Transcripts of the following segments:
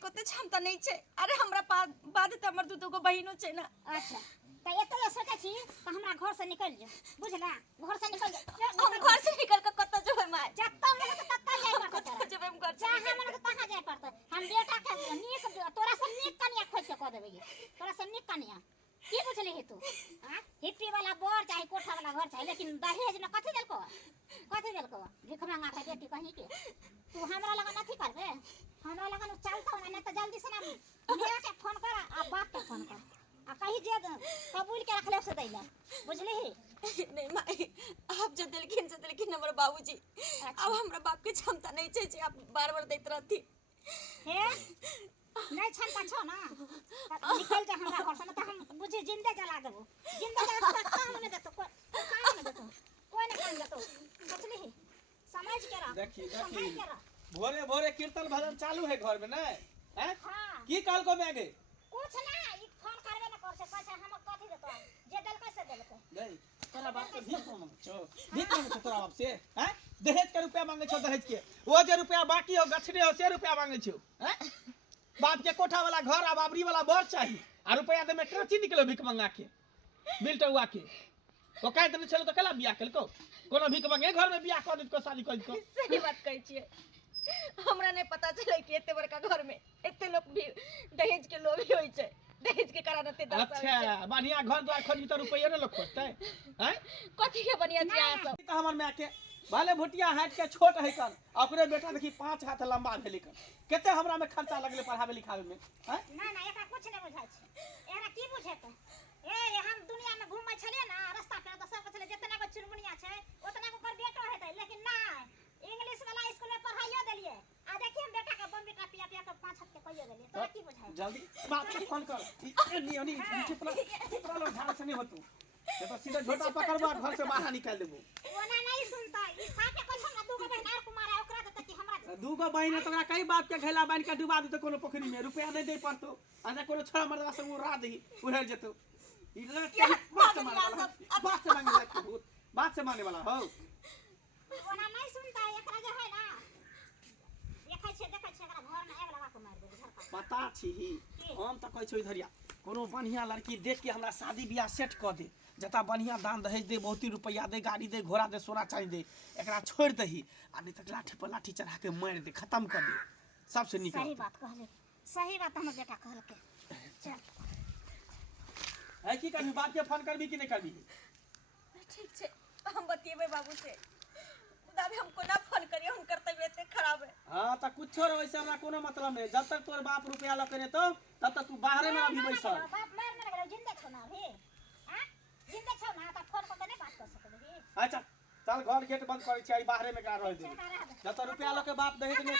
कोते क्षमता नहीं छे। अरे हमरा बाद त हमर दू गो बहिनो छे ना। अच्छा त एते सोचे छी त हमरा घर से निकल जा, बुझला? घर से निकल जा। हम घर से निकल के कत जेबै माय? जत्ता मन त तत्ता जाय पड़त। कत जेबै हम घर से? जहां मन त तहां जाय पड़त। हम बेटा के नीक तोरा से नीक कनिया खोज के क देबै। तोरा से नीक कनिया की पूछली है तू? हां हिप्पी वाला बोर चाहे कोठा वाला घर चाहे, लेकिन दहेज में कथि देलको? कथि देलको? भिख मांगा के बेटी कहीं के तू हमरा लगा नथी करबे? हमरा लगा न चलता ना त जल्दी से ना मेरा के फोन कर आ बाप के फोन कर आ कहीं जे कबूल के रख ले से दैला, बुझली? नहीं माई, आप जो दिलखिन हमर बाबूजी। अब हमरा बाप के क्षमता नहीं छे जे आप बार-बार दैत रहती। हे नहीं क्षमता छौ ना निकल जा हमरा घर से, न त हम बुझे जिंदे जला देबो। जिंदे जला के काम न देतो, काम न देतो, कोई न काम देतो, बुझली? समझ के रह। देखी भोरे भोरे कीर्तन भजन चालू है घर में ना? हैं? हां की काल को में गे? कुछ ना ई फोन करबे न कर से पैसा हम कथि देतो? जे देलकै से देलकै। नहीं तोरा बाप से भीख मांगो छो? भीख मांगो छो तोरा बाप से? हैं? दहेज के रुपया मांगे छो? दहेज के वो जे रुपया बाकी हो गछने हो से रुपया मांगे छो? हैं? बाप के कोठा वाला घर आ बाबरी वाला बर चाहिए आ रुपया दे में काची निकलो भीख मांगा के बिल्टुआ के। ओ काहे तने चलो तो कला बियाह केलको? कोनो भीख मांगे घर में बियाह क देत को शादी क देत को? सही बात कहै छियै। हमरा नहीं पता चले कि एते बड़का घर में एते लोग भी दहेज के लोभी होई छे। दहेज के कारण एते दस। अच्छा बढ़िया घर द्वार खोजबी त रुपया न लोग खोजतै? हैं? कथि के बढ़िया छियै अहाँ सब? त हमर माय के भले भुटिया हाथ के छोट है कन ओकरे बेटा देखी 5 हाथ लंबा भेली कन केते हमरा में खर्चा लगले पढ़ावे लिखावे में? हैं? ना एकरा कुछ नहीं बुझाय छै। एकरा की बुझेतै? ए हम दुनिया में घूमै छलिए ना रास्ता पे त सब कहले जितना को चुनमुनिया छै उतना को कर बेटो हेतै, लेकिन ना इंग्लिश वाला स्कूल में पढ़ाइयो देलिए आ देखिए हम बेटा के बम बेटा पिया पिया के 5 हाथ के कहियो देलिए। तोरा की बुझाय? जल्दी बाप के फोन कर। नहीं चिपरा लो झाड़ से नहीं होतू ये तो सीधा झोटा पकड़बा घर से बाहर निकाल देबो। ओना नहीं सुनता ई साथे कोई हमरा दूगो बहन आर कुमार है ओकरा देते कि हमरा दूगो बहिन है तोरा कई बाप के घेला बांध के डुबा देतो कोनो पोखरी में रुपया नहीं दे पड़तो आजा कोनो छोरा मर्दवा से उड़ा दही उहर जेतो। ई लट के बात से मांगे वाला भूत बात से मांगे वाला हो। ओना नहीं सुनता एकरा जे है ना देखै छै एकरा घर में आग लगा के मार देबे घर का। पता छी हम त कहै छै धरिया कोनो बढ़िया लड़की देख के हमरा शादी बियाह सेट क दे जता बढ़िया दान दहेज दे बहुती रुपया दे गाड़ी दे घोड़ा दे सोना चांदी दे एकरा छोड़ दही आ नहीं तक लाठी पर लाठी चढ़ा के मार दे खत्म कर दे सबसे निक। सही बात कहले, सही बात हमर बेटा कहलके। चल है की करबी बात के फोन करबी कि नहीं करबी? ठीक छे हम बतिएबै बाबू से। दाबे हमको ना फोन करियो, हम कर्तव्य एते खराब है। हां त कुछो रे वैसे हमरा कोनो मतलब नहीं जब तक तोर बाप रुपया ल करे तो तब तक तू बाहर में अभी बैसल। बाप मार न गेलो जिंदा छौ ना अभी? हां जिंदा छौ ना त फोन पर नहीं बात कर सकबे। अच्छा चल घर गेट बंद करै छी बाहर में का रह दे जब तक रुपया ल के बाप दहेज में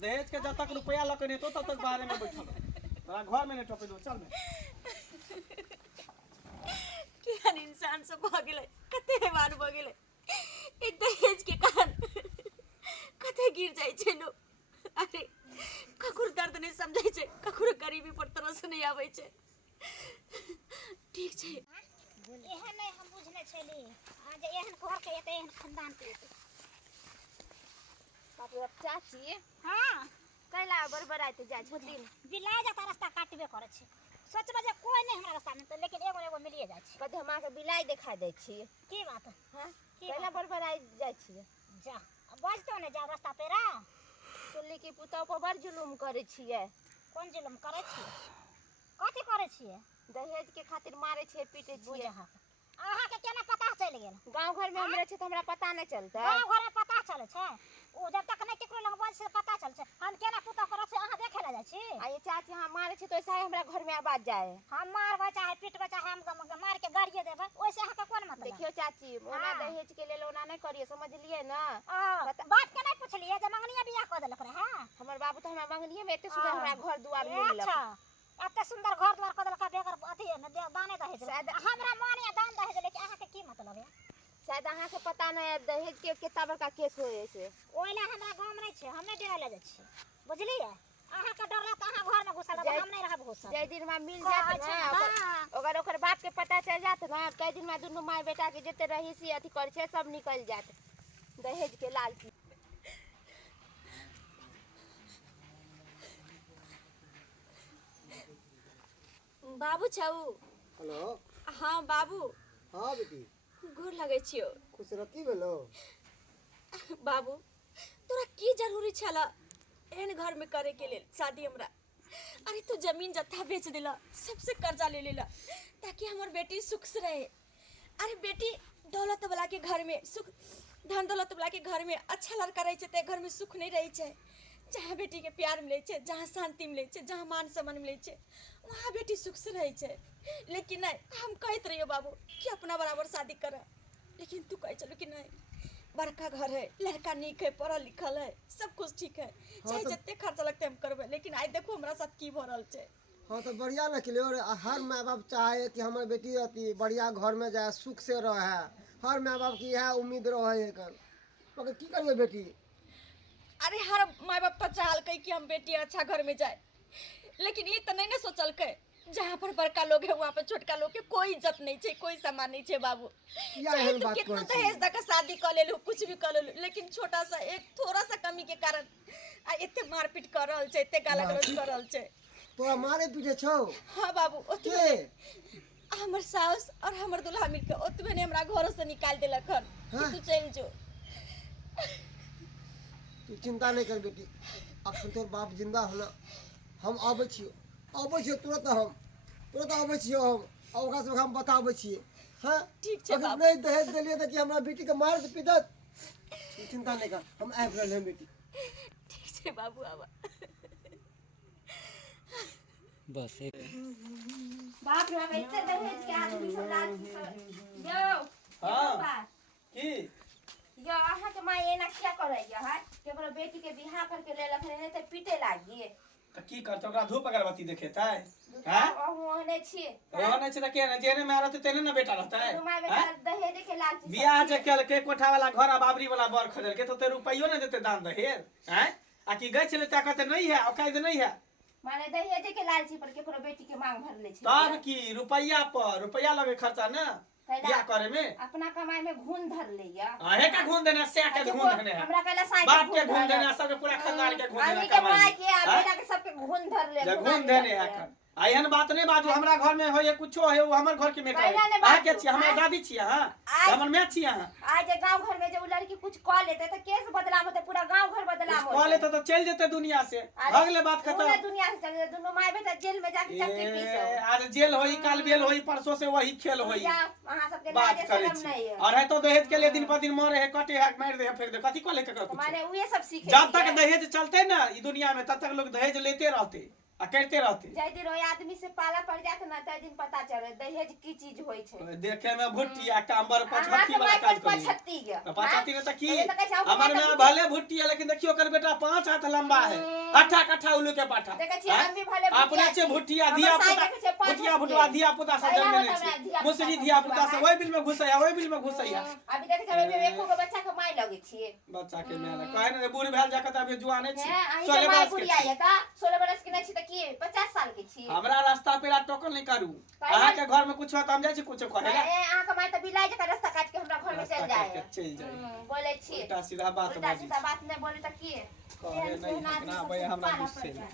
दहेज के जब तक रुपया ल के नहीं तो तब तक बाहर में बैठल तोरा घर में नहीं टोके दो। चल केहन इंसान सब भ गेलै, कते हैवान भ गेलै। एक दहेज के कारण कते गिर जाय छै लोग। अरे ककरो दर्द नहीं समझै छै, ककरो गरीबी पर तरस नहीं आबै छै। ठीक छै एहन नहीं हम बुझने छली आज एहन घर के एते एहन खानदान के एते। बाबू चाची हां कैला बरबराइत जाय छथिन? बिलाय जाता रास्ता काटबे करे छै। सोचबे जे कोई नहीं हमरा रास्ता में तो लेकिन एगो मिलिए जाय छै। कदे हमरा के बिलाई देखा दै छी? की बात? हां की कैला बरबराइत जाय छी? जा बजतो ने जा रास्ता पे रा सुनली कि पुतौ पर बड़ जुलुम करै छियै। कोन जुलुम करे छिए? कथि करे छिए? दहेज के खातिर मारे छियै पीटे छियै। अहाँ के केना पता चल गेल? गांव घर में हम रहे छै त हमरा पता नहीं चलतै। गांव घर में पता चले छै ओ जब तक नहीं केकरो लग बज से पता चल छै। हम केना पुतौ करे छै अहाँ देखे ला जाय छी? आ ये चाची हां मारे छै तो ऐसा हमरा घर में आवाज जाए। हम मारबे चाहे पीटबे चाहे हम मार के गाड़िए देबे ओइसे अहाँ के कोन मतलब? देखियो चाची ओना दहेज के लेल ओना नहीं करिए समझलिए ना। बात के नहीं पूछलिए जे मंगनिया बियाह क देलक रे? हां हमर बाबू त हमरा मंगनिए में एते सुंदर हमरा घर दुआर मिलल। अच्छा एते सुंदर घर द्वार क देलक बेगर अथी न दाने दहेज हमरा मानिया दान दहेज लेके अहाँ के की मतलब है? शायद अहाँ के पता नहीं है दहेज के कितना बड़का केस होय से। ओइला हमरा गांव में नहीं छै, हम नहीं डेरा ले जाय छी बुझलिए। अहाँ के डर रहत अहाँ घर में घुसल रहब, हम नहीं रहब घुसल। जय दिन में मिल जात ना अगर ओकर बाप के पता चल जात ना कई दिन में दुनु माय बेटा के जते रहीसी अथी कर छै सब निकल जात दहेज के लालची। बाबू छौ? हेलो। हाँ बाबू, हाँ बेटी, गोर लगै छियौ। खुश रह। की भेलो? बाबू, तोरा की जरूरी छला एहन घर में करे के लेल शादी हमरा? अरे तू जमीन जत्था बेच देला, सबसे कर्जा ले लेला ताकि हमर बेटी सुख से रहे। अरे बेटी दौलत वाला के घर में सुख, धन दौलत वाला के घर में अच्छा लड़का रहे छे, ते घर में सुख नहीं रहे छे। जहाँ बेटी के प्यार मिले छे, जहाँ शांति मिले छे, जहाँ मान सम्मान मिले छे, वहाँ बेटी सुख से रहे छे। लेकिन नहीं, हम कहते रहिए बाबू कि अपना बराबर शादी कर, लेकिन तू कह चलो कि नहीं, बड़का घर है, लड़का नीक है, पढ़ल लिखल है, सब कुछ ठीक है, चाहे तो- जितने खर्चा लगते हम करबे। लेकिन आई देखो हमरा साथ की भ रहल छे। हाँ तो बढ़िया न खेले। और हर माँ बाप चाहे कि हमारे बेटी अति बढ़िया घर में जाए, सुख से रहे। हर माँ बाप की यह उम्मीद रहे है। मगर की करिए बेटी? अरे हर माँ बाप तो चाहल कि हम बेटी अच्छा घर में जाए, लेकिन ये तो नहीं ना सोचल के जहाँ पर बड़का लोग है वहाँ पर छोटका लोग के कोई इज्जत नहीं छे, कोई सम्मान नहीं छे। बाबू चाहे एहन तू बात कितना कहै छी। दहेज दे शादी कर ले लो, कुछ भी कर ले लो, लेकिन छोटा सा एक थोड़ा सा कमी के कारण इतने मारपीट कर रहल छे, इतने गाला गलौज कर रहल छे। तोरा मारे पीटे छो? हाँ बाबू, के? ओतबे हमर सास और हमर दुल्हा मिलके ओतबे ने हमरा घर से निकाल देलक हन कि तू चल जो। तू चिंता नहीं कर बेटी, अखन तोर बाप जिंदा होला। हम आबै छियो तुरंत आबै छियो। हम ओकरा से हम बताबै छियै। हाँ ठीक छे अगर बाबू। नहीं दहेज देलिए तो कि हमरा बेटी के मार पीटत। तू चिंता नहीं कर, हम आबि रहल हैं बेटी। ठीक छे बाबू, आवा। बस एक बाप रे बाप, इतने दहेज के आदमी सब लालची सब। यो हाँ। की यो अहाँ के माँ एना क्या करैया है? केकरो बेटी के बियाह करके लेलक नहीं तो पीटे लागिए। तो की करते ओकरा धूप अगरबत्ती देखेता है? हैं? ओहने छिए। रोने से के न जेने में रहते तेने न बेटा रहता है। तुम्हारे बेटा दहेज के लालची। बियाह जे केल के कोठा वाला घर आ बाबरी वाला बर खरीद के तो ते रुपइयो न देते दान दहेज। हैं? आ की गई छले ता कहते नहीं है, औकात नहीं है। माने दहेज के लालची पर केकरो बेटी के मांग भर ले छै। तब की रुपया लगे खर्चा न बियाह करे में। अपना कमाई में घून धर लिया। आहे के घून देना से के घून देने है। हमरा कहला साइड बाप के घून देना सबके पूरा खानदान के घून देना के माई कमाई। के आ बेटा के सबके घून धर ले। जे घून देने है खन। आ एहन बात नहीं बाजू हमरा घर में होय कुछो है, वो हमर घर के में करे। आ के छी हमरा दादी छी हां, हमर मां छी हां। आज गांव घर में जो लड़की कुछ कह लेते तो केस बदलाव होते, पूरा गांव घर बदलाव होते। कह लेते तो चल जेते दुनिया से, भागले बात खत्म। पूरे दुनिया से चले दोनों माई बेटा जेल में जाके चक्की पीसो। आज जेल होई, काल बेल होई, परसों से वही खेल होई। वहां सबके बात लाज करे शर्म नहीं छी है। और है तो दहेज के लिए दिन पर दिन मरे है, कटे है, मार दे है, फेंक दे, कथी को लेके तो कुछ। माने उहे सब सीखे। जब तक दहेज चलते ना ई दुनिया में तब तक लोग दहेज लेते रहते आ करते रहते। जय दिन रोय आदमी से पाला पड़ जात ना तय दिन पता चले दहेज की चीज होय छै। देखे में भुट्टी आ कांबर पछत्ती वाला काज करी। पछत्ती है। पछत्ती ने त की अरे तो कहै छै हमर में भले भुट्टी है, लेकिन देखियो कर बेटा 5 हाथ लंबा है, अट्ठा कट्ठा उल्लू के पाठा। देखै छी हम भी भले अपने से भुट्टिया दिया पुता, भुट्टिया भुटवा दिया पुता सब जन्मने छी। मुसरी दिया पुता सब ओइ बिल में घुसै है, ओइ बिल में घुसै है। अभी देखै छै में एको गो बच्चा के माय लगे छिए। बच्चा के मेरा कहे ने बूढ़ भेल जाके त अभी जुआने छी। है अहीं 16 के माय बरस के बुढ़िया छी। है का 16 बरस के नहीं छी त की 50 साल के छी। हमरा रास्ता पेरा टोकल नहीं करू। अहाँ के घर में कुछ हो त हम जाय छी कुछ कहे ला। ए अहाँ के माय त बिलाइ जका रास्ता काट के हमरा घर में चल जाए। चल जाए बोले छी उल्टा सीधा बात उल्टा बाजी सीधा बात नहीं बोले त की कहे नहीं ना भाई हमरा गुस्से में।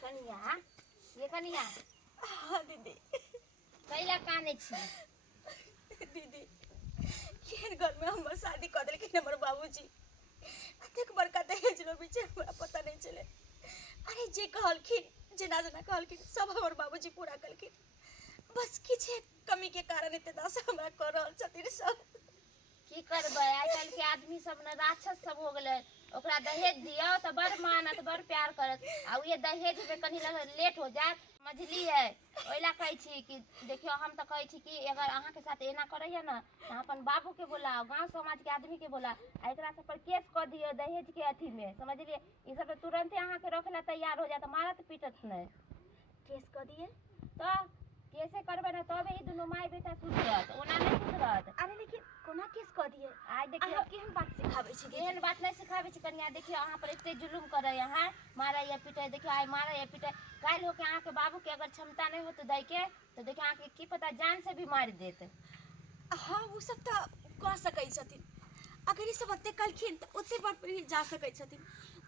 कनिया ये कनिया हाँ दीदी। कैला काने छी? दीदी केहन घर में हमर शादी कर देलखिन हमर बाबूजी। अतेक बड़का दहेज लो बीचे हमरा पता नहीं चले। अरे जे कहलखिन, जेना जेना कहलखिन सब हमर बाबूजी पूरा कलखिन। बस किछ कमी के कारण एते दास हमरा कर रहल छथिन सब। की करबै आइ काल्हि के आदमी सब न राक्षस सब हो गेलै। ओकरा दहेज दियो त बड़ मानत, बड़ प्यार करत। आ ये दहेज में कनी लेट हो जात, समझलिए? ओइला कहै छी कि देखियो हम त कहै छी कि अगर अहाँ के साथ एना करैया न त अपन बाबू के बोलाओ, गांव समाज के आदमी के बोला, आ एकरा सब पर केस क दियो दहेज के अथी में, समझलिए? ई सब तुरंते अहाँ के रखेला तैयार हो जात, मारत पीटत नहीं। केस कर दिए तो कैसे करबे न तबे ई दुनो माय बेटा सुधरत, ओना नहीं सुधरत। अरे लेकिन कोना केस कर दिए? आइ देखियो अहाँ केहन बात सिखाबै छी? एहन बात नहीं सिखाबे छी कन्या। देखियो अहाँ पर एते जुलुम करे यहाँ मारा या पीटे। देखियो आइ मारा या पीटे, काल होके अहाँ के बाबू के अगर क्षमता नहीं होत दै के तो देखियो अहाँ के की पता जान से भी मार देत। हाँ वो सब तो कह सकै छथिन। अगर ई सब ओते कलखिन त ओते बार पर ही जा सकै छथिन।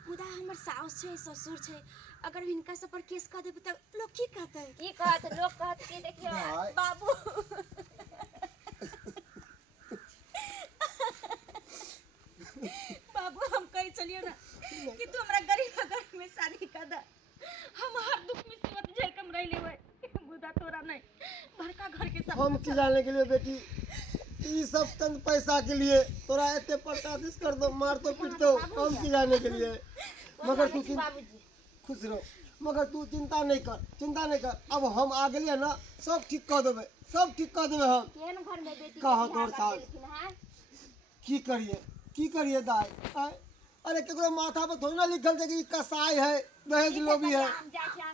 मुदा हमर साउस छै, ससुर छै, अगर हिनका सब पर केस कह देबै त लोग की कहतै? की कहत लोग कहत कि देखियो भाई बाबू बाबू हम कही चलियो ना कि तू हमरा गरीब घर में शादी कर दे। हम हर दुख मुसीबत झेल के हम रह लेबै, मुदा तोरा नहीं। बड़का घर के सब हम की जाने के लिए बेटी ई सब चंद पैसा के लिए तोरा एते प्रताड़ित कर दो, मार तो पीट दो, हम की जाने के लिए। मगर तू बाबूजी खुश रहो, मगर तू चिंता नहीं कर, चिंता नहीं कर। अब हम आ गए ना, सब ठीक कर देबे, सब ठीक कर देबे हम। केहन घर में बेटी कहा के तोर बियाह सास? कर देलखिन, हाँ? की करिए दाई आय? अरे केकरो माथा पर थोड़ी ना लिखल छै कि ई कसाई है, दहेज लोभी है।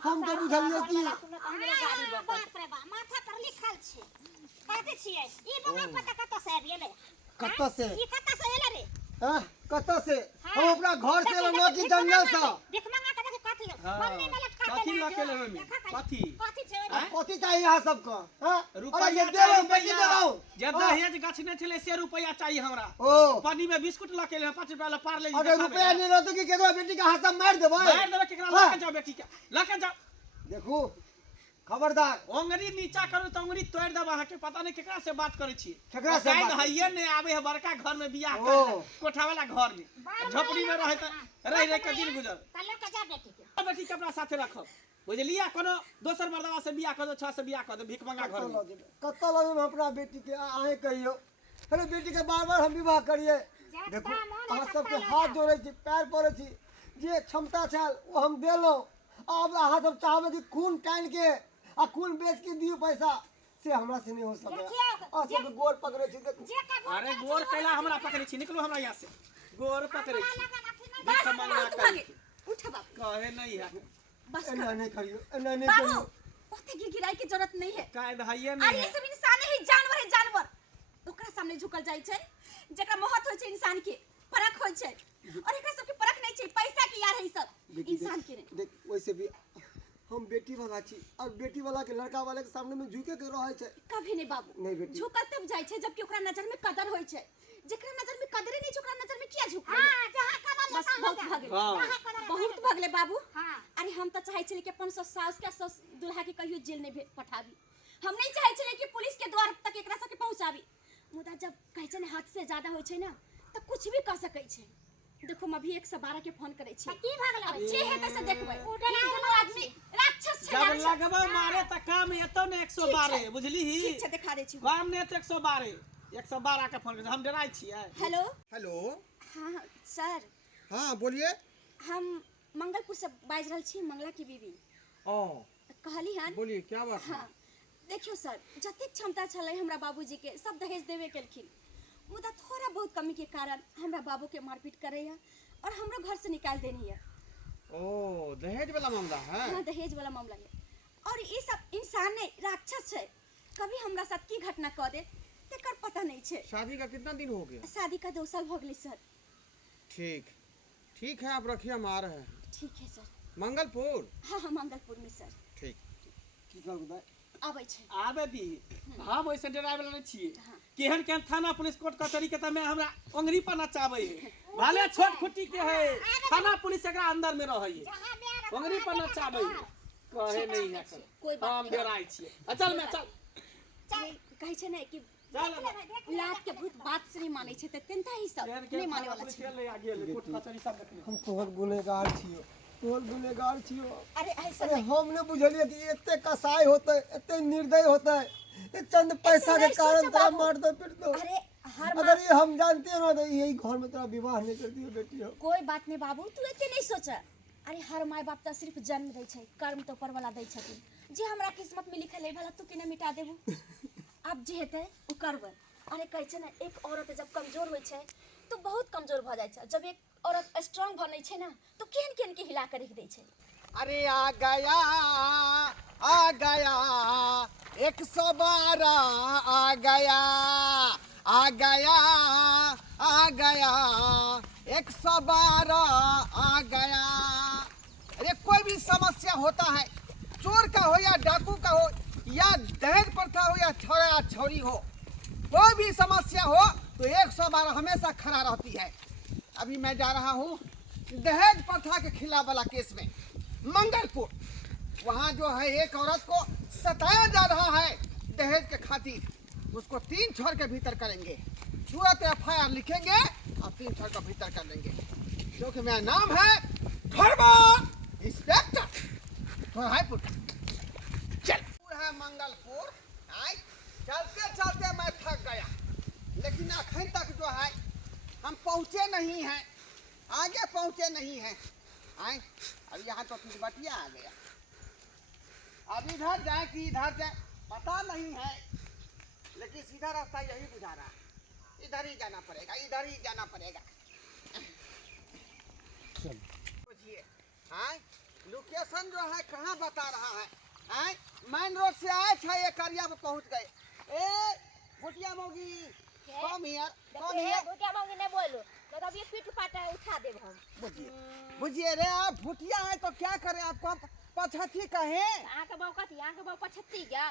हम तो बुझलिए कि बाप रे बाप, माथा पर लिखल छै। कहते छियै ई बना पता कत से आबि गेलै? कत्ता से ई कत से एले रे? हैं? कत्ता से हम अपना घर से ना कि जंगल से। देख मंगा के देख कथी हाँ, मम्मी में लटका कथी के लटकेले हमें? कथी? कथी छै? कथी चाहिए यहाँ सबको? हैं? रुपया अरे ये दे रहा हूँ, बेटी चाहिए, दे रहा हूँ। जे दहेज गछने छले से रुपया चाहिए हमरा। ओ पानी में बिस्कुट लकेले 5 रुपया ला पार ले अगर रुपया नहीं रहतो कि केकरो बेटी के हाथ से मार देबै? मार देबे केकरा हाँ। लके जाओ बेटी के लके जाओ। देखू खबरदार, ओंगरी नीचा करू त ओंगरी तोड़ देब। अहाँ के पता नहीं केकरा से बात करे छी। केकरा से शायद बात? हइये ने आवे है बड़का घर में बियाह ओ। कर कोठा वाला घर में झोपड़ी में रहे त रह के दिन गुजर। कल्ले के जा बेटी के बेटी के अपना साथे रखब, बुझलिया? कोनो दोसर मर्दवा से बियाह कर दो, छह से बियाह कर दो, भीख मंगा घर में। कत्ता लगे हम अपना बेटी के आए कहियो? अरे बेटी के बार बार हम विवाह करिए। देखो अहाँ सबके हाथ जोड़े छी, पैर पड़े छी, जे क्षमता छल वो हम देलहुँ। अब अहाँ सब चाहबै कि खून टाइन के आ खून बेच के दियो पैसा, से हमरा से नहीं हो सके। आ सब गोर पकड़े छी, देखो जे का अरे गोर कैला हमरा पकड़े छी, निकलो हमरा यहाँ से। गोर पकड़े छी, बस भीख मंगा बहुत कर भागे। उठ बाबू, कहे नहीं है बस एना कर। नहीं करियो, एना नहीं बाबू करियो। ओते गिरगिराई के जरूरत नहीं है। कायद हइये अरे नहीं ये है। सब इंसान है, जानवर है, जानवर। ओकरा सामने झुकल जाय छै, जेकरा महत होय छै इंसान के, परख होय छै। और एकरा सब के परख नहीं छै, पैसा के यार है ई सब बेटी इंसान के नहीं। देख वैसे भी हम बेटी वाला छी, और बेटी वाला के लड़का वाले के सामने में झुके के रहे छै। कभी नहीं बाबू, नहीं बेटी। झुकल तब जाय छै जबकि ओकरा नजर में कदर होय छै। जेकरा नजर में कदरे नहीं छै, ओकरा नजर में किया झुकबै? हां जहां कदर बस बहुत भगले, हाँ। बहुत भगले बाबू। हां अरे हम तो चाहे छले कि अपन सास के सस दुल्हा के कहियो जेल नहीं पठाबी। हम नहीं चाहे छले कि पुलिस के द्वार तक एकरा सब के पहुंचाबी। मुदा जब कहे छै ना हद से ज्यादा होय छै ना, तो कुछ भी कर सकै छै। देखो हम अभी 112 के फोन करे छी। की भगले? अब जे हेतै से देखबै। ई दुनू आदमी राक्षस छै, जब राक्षस। लगबो मारे त काम एतो ने 112, बुझली ही? ठीक छै, दिखा दै छी। काम ने तो 112, 112 के फोन कर। हम डराई छियै? हेलो, हेलो हाँ सर, हाँ बोलिए। हम मंगलपुर से बाज रहल छी, मंगला की बीबी। ओ कहली हन बोलिए क्या बात है? हाँ, देखियो सर, जतेक क्षमता छलै हमरा बाबूजी के सब दहेज देवे केलखिन। मुदा थोड़ा बहुत कमी के कारण हमरा बाबू के मारपीट करैया और हमरा घर से निकाल देनी है। ओ दहेज वाला मामला है? हाँ, दहेज वाला मामला है। और ये सब इंसान ने राक्षस है, कभी हमरा साथ की घटना कर दे तेकर पता नहीं छे। शादी का कितना दिन हो गया? शादी का 2 साल हो गई सर। ठीक ठीक है, आप रखिए, हम आ रहे हैं। ठीक है सर। मंगलपुर? हाँ हाँ, मंगलपुर में सर। ठीक। की करब दाई? आबै छै। आबे दी, हम वैसे डरावे वाला नहीं छियै। हाँ। केहन केहन थाना पुलिस कोर्ट कचहरी के तमे हमरा अंगरी पर नचाबै है। भले छोट खुटी के है, थाना पुलिस एकरा अंदर में रहै है, अंगरी पर नचाबै है। कहे नहीं है सर, कोई बात हम नहीं। डराई छियै। चल मैं चल ये कहे छै ना कि चल लात के भूत बात से नहीं माने छै, त तेनता ही सब नहीं माने वाला छै। ले आ गेल कोर्ट कचहरी सब देखले। हम तोहर गुनेगार छियो, तोहर गुनेगार छियो। अरे ऐसा अरे नहीं। हम ने बुझलिए कि एते कसाई होते, एते निर्दय होते, ये चंद पैसा के नहीं कारण सोचो तेरा बाबू। मार दो फिर दो। अरे हर अगर ये हम जानते हो ना तो यही घर में तेरा विवाह नहीं करती हो बेटी हो। कोई बात नहीं बाबू, तू एते नहीं सोच। अरे हर माय बाप तो सिर्फ जन्म दै छै, कर्म तो ऊपर वाला दै छथिन। जे हमरा किस्मत में लिखल है भला तू केना मिटा देबू? अब जे हेतै उ करबै। अरे कहै छै ना, एक औरत जब कमजोर होइ छै तो बहुत कमजोर भ जाइ छै। जब एक औरत स्ट्रांग बनै छै ना तो केहन केहन के हिला कर रख दै छै। अरे आ गया 112 आ गया 112 आ गया। अरे कोई भी समस्या होता है, चोर का हो या डाकू का हो या दहेज प्रथा हो या छोरा या छोरी हो, कोई भी समस्या हो तो 112 हमेशा खड़ा रहती है। अभी मैं जा रहा हूँ दहेज प्रथा के खिलाफ वाला केस में मंगलपुर। वहाँ जो है एक औरत को सताया जा रहा है दहेज के खातिर। उसको 3 छोर के भीतर करेंगे, तुरंत FIR लिखेंगे और 3 छोर के भीतर कर देंगे, क्योंकि मेरा नाम है धर्मा इंस्पेक्टर थोराईपुर का। चल है मंगलपुर। आए चलते चलते मैं थक गया, लेकिन अखन तक जो है हम पहुँचे नहीं हैं, आगे पहुँचे नहीं हैं। आए अब यहाँ तो तिलबटिया आ गया। अब इधर जाए कि इधर जाए पता नहीं है, लेकिन सीधा रास्ता यही बुझा रहा है। इधर ही जाना पड़ेगा, इधर ही जाना पड़ेगा। सोचिए, हाँ लोकेशन जो है कहाँ बता रहा है। हाँ मेन रोड से आए थे ये करिया पे पहुँच गए। ए भुटिया मौगी come here, come here. Bhutia मांगी नहीं बोलो, तो तब ये पीठ पाटा उठा देब हम। बुझिए बुझिए रे, आप भुटिया है तो क्या करें, आपको पछती कहें। आके बाव कथी, आके बाव पछती क्या?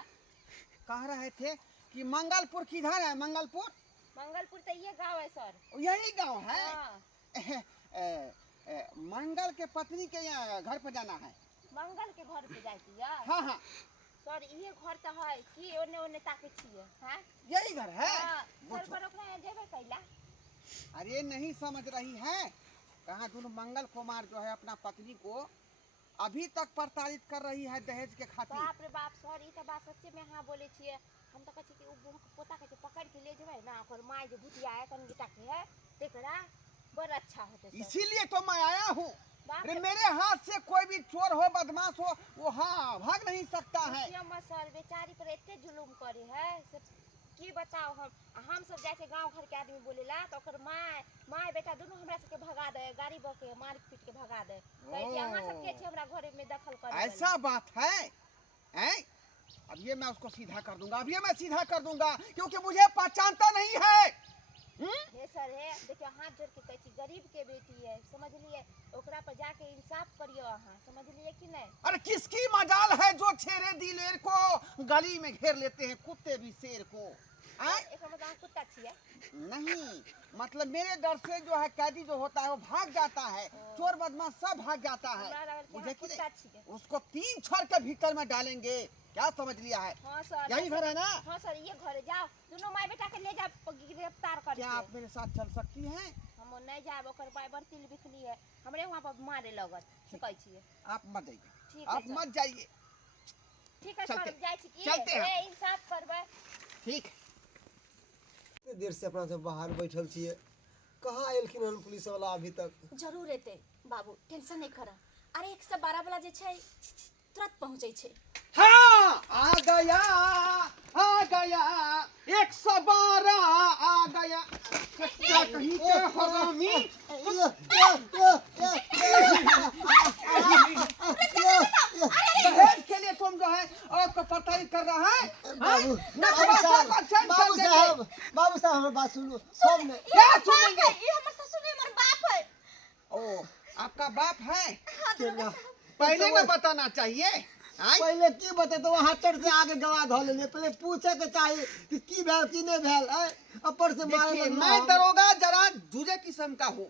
कह रहे थे कि मंगलपुर किधर है। मंगलपुर मंगलपुर तो ये गांव है सर। यही गांव है। हाँ। मंगल के पत्नी के यहाँ घर पर जाना है। मंगल के घर पे जाती है। हाँ हाँ सर ये घर तो है कि ओने ओने ताके छिए। हां यही घर है। हां सर पर ओकरा जेबे कैला। अरे नहीं समझ रही है, कहाँ दोनों मंगल कुमार जो है अपना पत्नी को अभी तक प्रताड़ित कर रही है दहेज के खातिर। बाप रे बाप सर ई तो बात सच्चे में हां बोले छिए। हम तो कहै छी कि उ बुह के पोता के पकड़ के ले जेबै ना, ओकर माय जे भुतिया है कन गिटा के है देखरा बड़ अच्छा होते सर। इसीलिए तो मैं आया हूँ। बाप अरे रे मेरे हाथ से कोई भी चोर हो बदमाश हो वो हाँ भाग नहीं सकता है। हम सर बेचारी पर एते जुलुम करे है से की बताओ। हम सब जाके गांव घर के आदमी बोलेला तो ओकर माय बेटा दोनों हमरा सबके भगा दे, गाड़ी बके मार पीट के भगा दे। कहे कि अहां सब के छै हमरा घर में दखल करे। ऐसा बात है हैं? अब ये मैं उसको सीधा कर दूंगा, अब ये मैं सीधा कर दूंगा, क्योंकि मुझे पहचानता नहीं है। हे सर हे देखियो हाथ जोड़ के कहै छी गरीब के बेटी है, समझ लिए ओकरा पर जाके इंसाफ करियो अहां, समझ लिए कि नहीं। अरे किसकी मजाल है जो छेरे दिलेर को गली में घेर लेते हैं कुत्ते भी शेर को। एक मतलब कुत्ता छिए नहीं, मतलब मेरे डर से जो है कैदी जो होता है वो भाग जाता है, चोर बदमाश सब भाग जाता है। मुझे कुत्ता छिए। उसको 3 छोर के भीतर में डालेंगे, क्या समझ लिया है। हां सर यही घर है ना। हां सर ये घर है, जाओ दोनों माय बेटा के ले जाओ गिरफ्तार कर। क्या आप मेरे साथ चल सकती हैं? हम नहीं जाब, ओकर बाय बर्तिल बिखली है हमरे वहां पर मारे लगत से कहै छिए। आप मत जाइए, ठीक है आप सर। मत जाइए। ठीक है सर चलते- जाय छी कि चलते हैं। ए इंसाफ करबै। ठीक है। इतने देर से अपना से बाहर बैठल छिए, कहाँ एलखिन हन पुलिस वाला अभी तक। जरूर एते बाबू, टेंशन नहीं करा। अरे 112 वाला जे छै तुरंत पहुंचै छै। हाँ आ गया 112 आ गया। क्या कहीं के हरामी। दहेज के लिए तुम जो है आपको प्रताड़ित कर रहा है। बाबू साहब हमारी बात सुनो। सब ने क्या सुनेंगे? ये हमर ससुर भी हमर बाप है। ओ आपका बाप है? केना पहले न बताना चाहिए। पहले की बते तो वहां चढ़ से आगे गवाह धो लेने, पहले पूछे के चाहिए कि की भेल की नहीं भेल। ऊपर से मारे देखिए लगना मैं हम। दरोगा जरा दूजे किस्म का हूँ,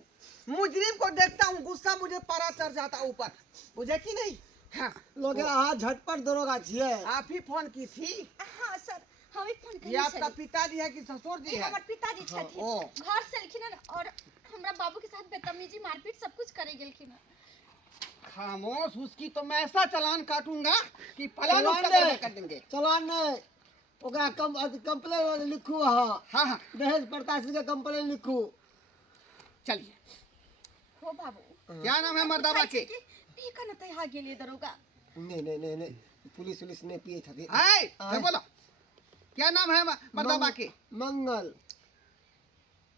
मुजरिम को देखता हूँ गुस्सा मुझे पारा चढ़ जाता ऊपर, मुझे कि नहीं। हाँ लोग यहाँ झटपट दरोगा छिए। आप ही फोन की थी। हां सर हम ही फोन ये करने आपका पिताजी है कि ससुर जी है? हमर पिताजी छथिन। ओ घर से एलखिन हन और हमरा बाबू के साथ बदतमीजी मारपीट सब कुछ करे गेलखिन हन। खामोश, उसकी तो मैं ऐसा चालान काटूंगा कि फलान चालान उसका दे। कर देंगे। चलान नहीं, ओकरा कंप्लेन लिखू। हाँ हाँ हाँ दहेज प्रताड़ित के कंप्लेन लिखू। चलिए। हो बाबू क्या नाम है मर्दाबा के? पी का न तहा गेलिए दरोगा। नहीं पुलिस नहीं पिए छथि। है बोलो क्या नाम है मर्दाबा के? मंगल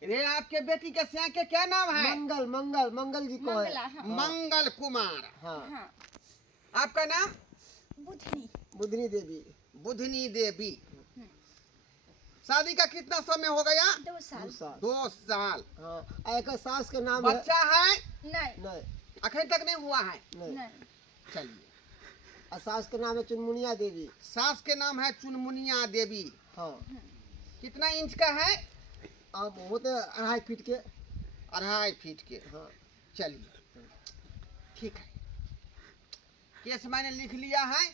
रे आपके बेटी के सिया के क्या नाम है? मंगल जी को है। मंगला हाँ। मंगल कुमार। हाँ हाँ आपका नाम? बुधनी बुधनी देवी। बुधनी देवी। शादी का कितना समय हो गया? 2 साल। 2 साल। हाँ एक सास के नाम है। बच्चा है? नहीं अखन तक नहीं हुआ है। नहीं चलिए। और सास के नाम है चुनमुनिया देवी। सास के नाम है चुनमुनिया देवी। हाँ कितना इंच का है? आप होते 2.5 फीट के। 2.5 फीट के। हाँ चलिए ठीक है, केस मैंने लिख लिया है।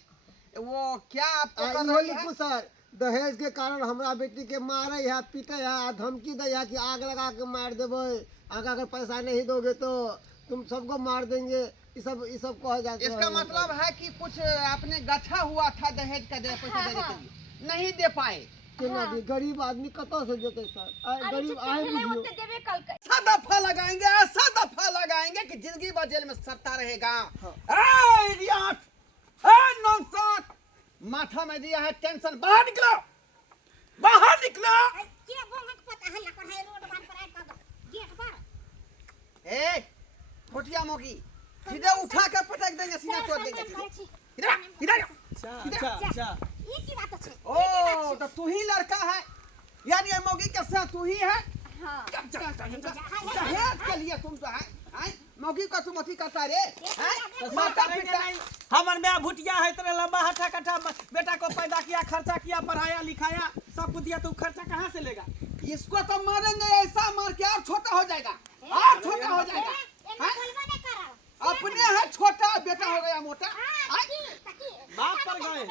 वो क्या आपको कर इहो रही है? लिखू सर, दहेज के कारण हमरा बेटी के मारे है, पीटे है, आ धमकी दे है कि आग लगा के मार देवे, अगर पैसा नहीं दोगे तो तुम सबको मार देंगे। ये सब कहा जाता है। इसका मतलब है कि कुछ आपने गठा हुआ था दहेज का पैसा देने के लिए, नहीं दे पाए। केना दी? गरीब आदमी कतौ से देते सर? गरीब आए बुझियो। देवे कल के ऐसा दफा लगाएंगे, ऐसा दफा लगाएंगे कि जिंदगी भर जेल में सड़ता रहेगा। हाँ। ए इडियट, ए नॉनसेंस, माथा में दिया है टेंशन, बाहर निकलो, बाहर निकलो। के बोंगक पता हल्ला कर है रोड बांध पर आइट कर गेट पर। ए फुटिया मोगी, सीधे उठा के पटक देंगे, सीधा तोड़ देंगे। इधर इधर अच्छा ये की बात है? ओ तो तू ही लड़का है, यानी ये मोगी के साथ तू ही है। हां दहेज के लिए तुम तो है, हैं? मोगी का तुम अथी करता रे, हैं? माता करेंगे पिता नहीं। हमर में भुटिया है, इतने लंबा हट्टा कट्टा बेटा को पैदा किया, खर्चा किया, पढ़ाया लिखाया, सब कुछ दिया, तो खर्चा कहाँ से लेगा? इसको तो मारेंगे, ऐसा मार के और छोटा हो जाएगा, और छोटा हो जाएगा। एना बोलबा नहीं करा। अपने है छोटा, बेटा हो गया मोटा। बाप पर गए।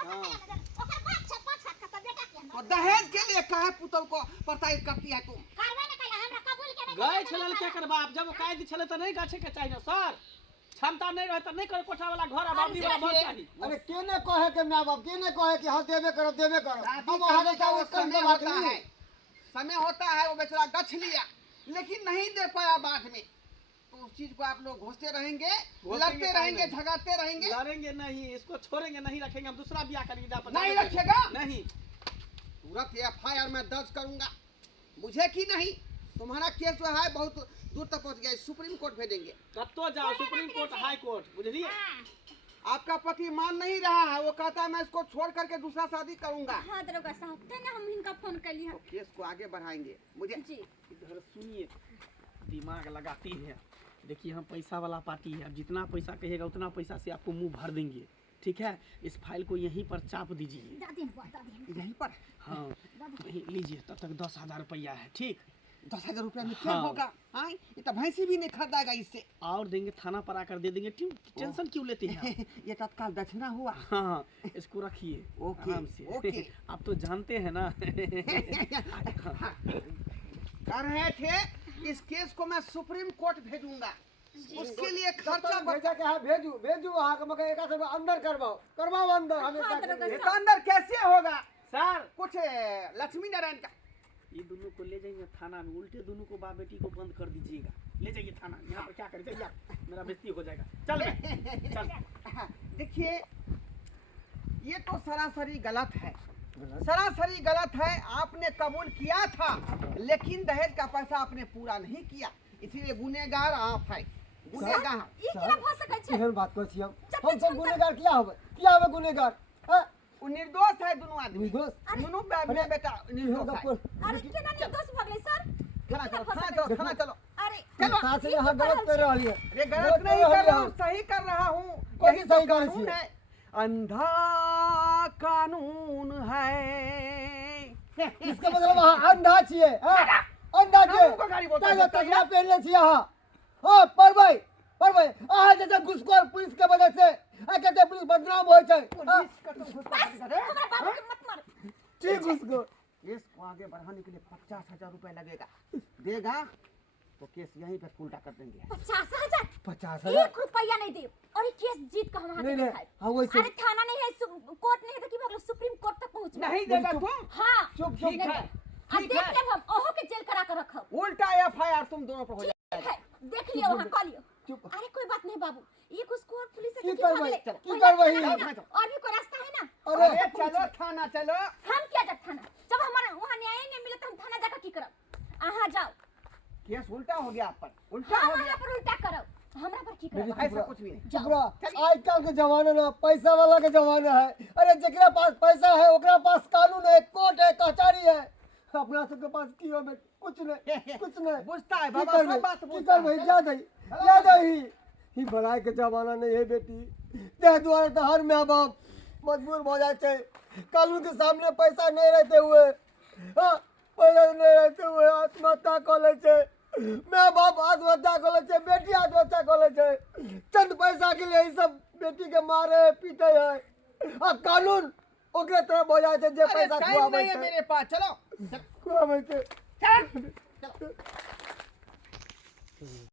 ओकर बात छ पाछ का बेटा के और दहेज के लिए काहे पुतौ को प्रताड़ित करती है तुम? करबे न कला हमरा कबूल के नहीं। गए छलल क्या कर बाप, जब कायद छले तो नहीं गाछे के चाहिए सर। क्षमता नहीं रहे तो नहीं करे, कोठा वाला घर, बाबरी वाला घर चाहिए। अरे केने कहे के माँ बाप, केने कहे कि हाँ देवे करो देवे करो। शादी हम वहाँ करने का वो कर समय होता है, समय होता है, वो बेचारा गछ लिया लेकिन नहीं दे पाया बाद में, तो उस चीज को आप लोग घोषते रहेंगे, लड़ते रहेंगे, झगड़ते रहेंगे। लड़ेंगे नहीं, इसको छोड़ेंगे नहीं, रखेंगे, हम दूसरा ब्याह करेंगे। नहीं रखेगा? नहीं। तुरंत FIR में दर्ज करूंगा, मुझे की नहीं, तुम्हारा केस जो है बहुत दूर तक पहुंच गया, सुप्रीम कोर्ट भेजेंगे। कब तो जाओ, सुप्रीम कोर्ट, हाई कोर्ट, बुझलिए? आपका पति मान नहीं रहा है, वो कहता है मैं इसको छोड़ करके दूसरा शादी करूंगा। हां दरोगा साहब, तने हम इनका फोन कर लिए। तो केस को आगे बढ़ाएंगे। मुझे जी इधर सुनिए, दिमाग लगाती है। देखिए हम पैसा वाला पार्टी है, अब जितना पैसा कहेगा उतना पैसा से आपको मुंह भर देंगे, ठीक है? इस फाइल को यहीं पर चाप दीजिए। दादी दादी यहीं पर हाँ यहीं लीजिए, तब तक 10,000 रुपया है, ठीक? 10,000 रुपया में क्या हाँ। होगा? हाँ, ये तो भैंसी भी नहीं खरीदाएगा इससे। और देंगे, थाना पर आकर दे देंगे। टेंशन क्यों लेते हैं आप? ये तत्काल दक्षिणा हुआ। हाँ इसको रखिए ओके, आराम से। ओके। आप तो जानते हैं ना। कह रहे थे इस केस को मैं सुप्रीम कोर्ट भेजूंगा, उसके लिए खर्चा भेजा के हाँ भेजू भेजू वहाँ के, मगर एक अंदर करवाओ अंदर हमें हाँ, क्या करें? ये तो अंदर कैसे होगा? सर कुछ लक्ष्मी नारायण का ये दोनों को ले जाइए थाना में, उल्टे दोनों को बाप बेटी को बंद कर दीजिएगा, ले जाइए थाना। यहाँ पर क्या करें, जाइए आप, मेरा बेइज्जती हो जाएगा। चल बे, चल। देखिए ये तो सरासरी गलत है, सरासरी गलत है। आपने कबूल किया था लेकिन दहेज का पैसा आपने पूरा नहीं किया, इसीलिए गुनेगार आप है, गुनेगार। ई केना भ सकै छै? एहन बात कर छी हम सब गुनेगार किया होवे गुनेगार? हाँ? वो निर्दोष है दोनों आदमी, निर्दोष? दोनों बेटा निर्दोष है। अरे केना निर्दोष भ गेलै सर? थाना चलो, थाना चलो, थाना चलो। अरे चलो। साथ से यहाँ गलत कर रही है। अरे गलत नहीं कर रहा हूँ, सही कर रहा हूँ। कौन यही सी तो सही कर कानून रही है, अंधा कानून है। इसका मतलब वहाँ अंधा छिए, हाँ? अंधा छिए। हमको गाली बोलता है, ताजा तकला पहनले छी यहाँ। हाँ पर भाई अहाँ जैसे घुसखोर पुलिस के वजह से कहते पुलिस बदनाम हो जाए। हाँ? हमरा बाबू के मत मार। जी घुसखोर। केस को आगे बढ़ाने के लिए 50,000 रुपए लगेगा, देगा तो केस यहीं पे उल्टा कर देंगे। 50,000 50,000 1 रुपया नहीं दे, और ये केस जीत का हम हाथ नहीं में नहीं खाए। हाँ वैसे अरे थाना नहीं है, कोर्ट नहीं है, तो की भगलो सुप्रीम कोर्ट तक पहुंच नहीं देगा तुम? हां चुप ठीक है, अब ठीक देख है। लेब हम, ओहो के जेल करा कर रखब। उल्टा FIR तुम दोनों पर हो जाएगा। ठीक है, देख लियो वहां कह लियो। चुप। अरे कोई बात नहीं बाबू, ये घुसखोर पुलिस की है करवाई? भागले। की पहले करवाई? थाना है ना, चलो, और भी कोई रास्ता है ना? अरे अरे चलो थाना चलो। हम क्या जब थाना, जब हमारा वहां न्याय नहीं मिले तो हम थाना जाकर की करब? आहा जाओ, केस उल्टा हो गया आप पर, उल्टा हम हो गया। वहां पर उल्टा करब, हमरा पर की मेरी करब? ऐसा कुछ भी नहीं। चुप रह। आजकल के जमाना ना पैसा वाला के जमाना है। अरे जेकरा पास पैसा है ओकरा पास कानून है, कोर्ट है, कचहरी है। अपना सबके पास की हो कुछ नहीं। बुझता है की बाबा, करबे? सब बात की बुझता करबे? है। ज्यादा ही बड़ाई के जमाना नहीं है बेटी। ते द्वारा तो हर माँ बाप मजबूर हो जाते, कानून के सामने पैसा नहीं रहते हुए हाँ नहीं रहते वो आत्महत्या कर ले छे, मैं बाप आत्महत्या कर ले छे, बेटी आत्महत्या कर ले छे। चंद पैसा के लिए ई सब बेटी के मारे पीटे है आ कानून ओकरे तरफ हो जाए छे जे अरे पैसा टाइम खुआवे नहीं है छे मेरे पास, चलो खुआवे छे। चल